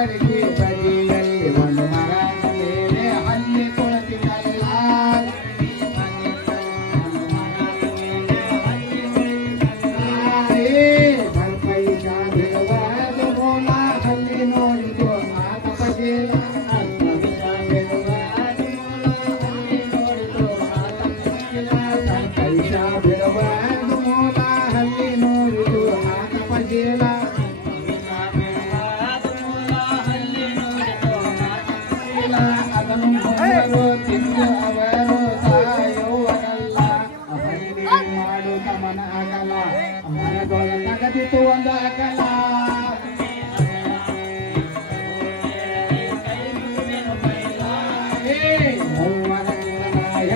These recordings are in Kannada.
ಅಂಗಡಿಗೆ ಬದಿಯಲ್ಲಿ ಒಂದು ಮರದ ಮೇಲೆ ಹಲ್ಲಿ ಕುಳಿತಿದ್ದಲ್ಲ. ಬರ್ಪೈಸ ಬಿಡುವುದು ಮೂಲ ಹಲ್ಲಿ ನೋಡಿದು ಆತ ಪಟೇಲ. ಬರ್ಪೈಸ ಬಿಡುವುದು ಮೂಲ ಹಲ್ಲಿ ನೋಡಿದು ಆತ ಪಟೇಲ. ಅದನ್ನು ಕೊಂದರು ತಿಂದು ಅವರು ಸಾಯುವರಲ್ಲ. ಅವನಿಗೆ ಮಾಡುತ್ತ ಮನ ಅಗಲ ಮನದೊಳ ನಗದಿತು ಒಂದು ಅಗಲ.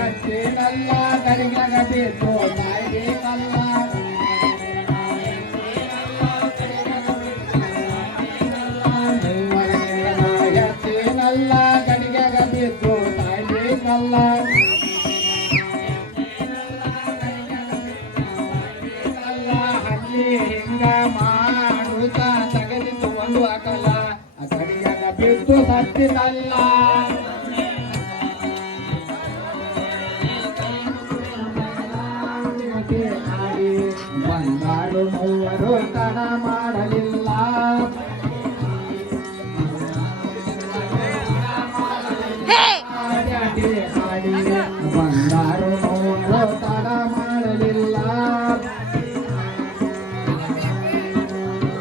ಎತ್ತೇನಲ್ಲ ಗಡಿಗಗ ಬಿದ್ದು ಸಾಯ್ಬೇಕಲ್ಲ. ಎತ್ತೇನಲ್ಲ ಗಡಿಗಗ ಬಿದ್ದು ಸಾಯ್ಬೇಕಲ್ಲ. ಹಲ್ಲಿ ಹಿಂಗ ಮಾಡುತ್ತ ತೆಗೆದಿತ್ತು ಒಂದು ಅಕಲ. ಗಡಿಗಗ ಬಿದ್ದು ಸತ್ತಿದಲ್ಲ.